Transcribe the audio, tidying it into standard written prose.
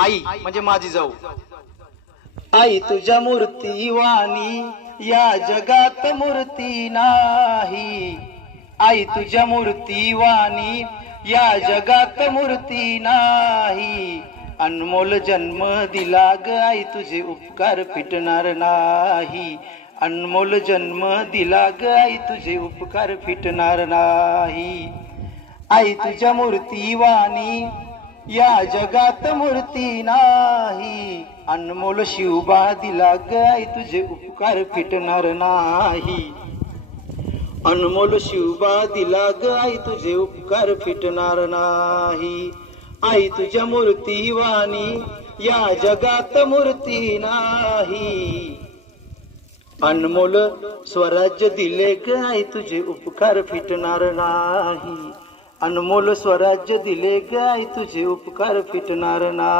आई म्हणजे माझी जाऊ. आई तुझ्या मूर्ती वाणी या जगात मूर्ती नाही. आई तुझ्या मूर्ती वाणी या जगात मूर्ती नाही. अनमोल जन्म दिला ग आई तुझे उपकार फिटणार नाही. अनमोल जन्म दिला ग आई तुझे उपकार फिटणार नाही. आई तुझ्या मूर्ती वाणी या जगात मूर्ती नाही. अनमोल शिवबा दिला ग आई तुझे उपकार फिटणार नाही. अनमोल शिवबा दिला ग आई तुझे उपकार फिटणार नाही. आई तुझ्या मूर्ती वाणी या जगात मूर्ती नाही. अनमोल स्वराज्य दिले ग आई तुझे उपकार फिटणार नाही. अनमोल स्वराज्य दिले ग आई तुझे उपकार फिटणार नाही.